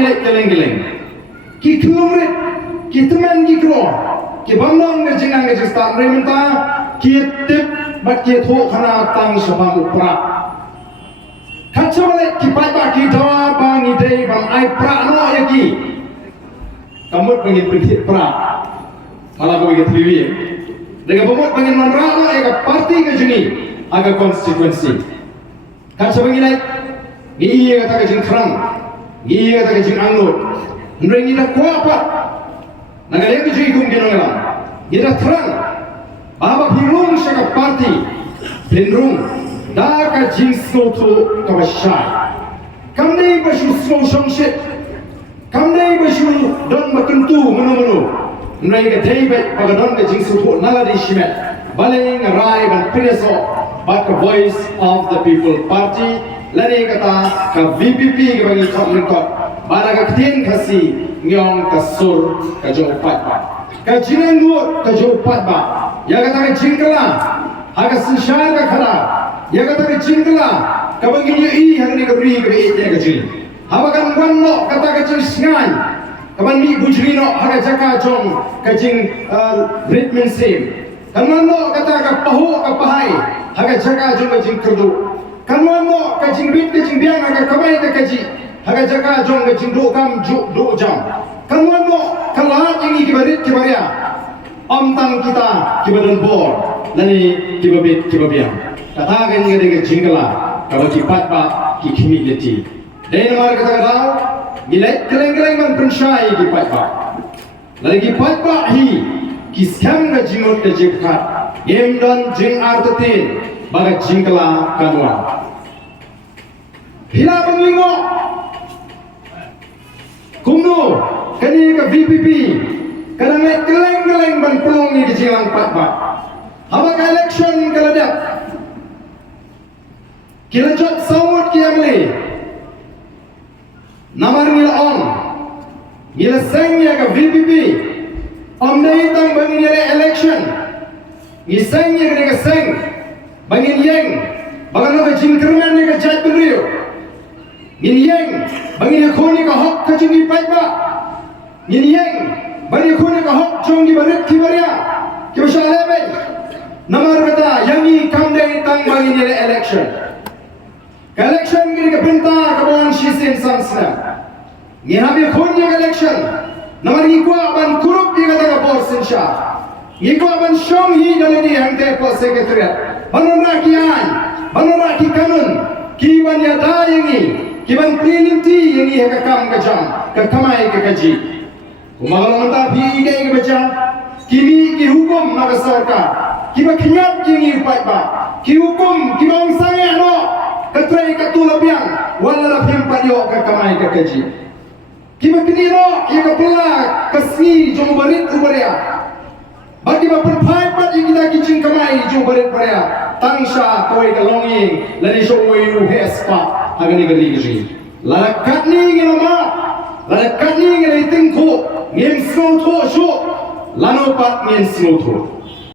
ngilek keleng-keleng. Ki kelumrit, ki teman ki kro, ki bamnong ke jingang ke jistan rementa, ki tip bat ki tho khana tang sabam upra. Kacamale ki paiba ki dawa bang idei bang ai pra no yaki. Kamut pengin pentit pra. Malah kau ingat TV. Dengan pemut pengin manra no ega parti ke juni aga konstituensi. Kacamale ngilek, ni kata ke jing kerang, ni kata ke jing anglut. Nreng ni dah kuapa. Nagaleng ke jing kum genongelang. Ni dah terang. Baba hirung syaka parti. Penrung. Dah ka jing soto kawasyai. Kamne basu slow songshit. Kamne basu don makentu menu-menu. Nreng ke David pagadon ke jing soto nala di shimet. Baling rai ban pireso. But the voice of the people party. Lani kata ke VPP ke bagi top lengkot. Bara ka ktin kasi nyong kasur ka jo pat ba. Ka jinan ngut ka jo pat ba. Ya kata ka jingkala. Haga sinsyar ka khara. Ya kata ka jingkala. Ka bagi ni hang ni ka ri ka ite ka jing. Habakan wanno kata ka jing sngai. Ka ban mi bujri no haga jaka jong ka jing ritmen sim. Kan wanno kata ka pahu ka pahai. Haga jaka jong ka jing kerdu. Kan wanno ka jing rit ka jing biang haga kamai ka kaji. Haga jaga jong ke jing do kam juk do jam. Kan wanno kalat ini kibarit kibaria. Om tang kita kibadan bor. Lani kibabit kibabiang. Kata kan ngade ke jingkala. Kalau kipat ba ki humility. Dan mar kata kata nilai keleng-keleng man pensyai kipat ba. Lani kipat ba hi kiskam ke jingot ke jingkat. Yem dan jing artetin baga jingkala kanwa. Hila penglingo Kumno, kani ke VPP, kadang keleng-keleng ban pelong ni di Jilang Patbat. Haba ke election keladak. Kila jod sawut kiamli. Namar nila on. Nila sengnya ke VPP. Om dai tang bangin nila election. Ni sengnya ke seng. Bangin yeng. Bagan ke jingkerman ni ke jat benrio. Ni yeng. Bagi dia koni ka hok ka jingi paiba. Yin yang. Bagi koni ka hok jongi barit kibaria. Kibasya lebe. Namar kata yangi kamdai tang bagi dia election. Ka election gini ka pinta ka bawan shisin samsna. Ni habi koni ka election. Namar ikwa ban kurup di kata ka bor sinsha. Ikwa ban syong hi dalani hangte po sekretariat. Banon rakian. Banon raki kanun. Kiban ya da yangi. Kiban peninti yang ia kakam kajam, kakamai kekaji. Umagal mantap hi ke baca. Kimi ki hukum naga sarkar. Kiba kenyat yang ia ba. Ki hukum kibang sange no. Katrai katulabiang. Wala rapim padio kakamai kekaji. Kiba kini no ia kapela kasni jong barit ubaria. Bagi ba perpai pat yang kita kicing kamai jong barit ubaria. Tangsha koi kalonging lani showoi nu hespa. Agani gadi gadi. Lakat ni ngilama, lakat ni ngilai tingko, ngim snow to show, lano pat ngim snow to.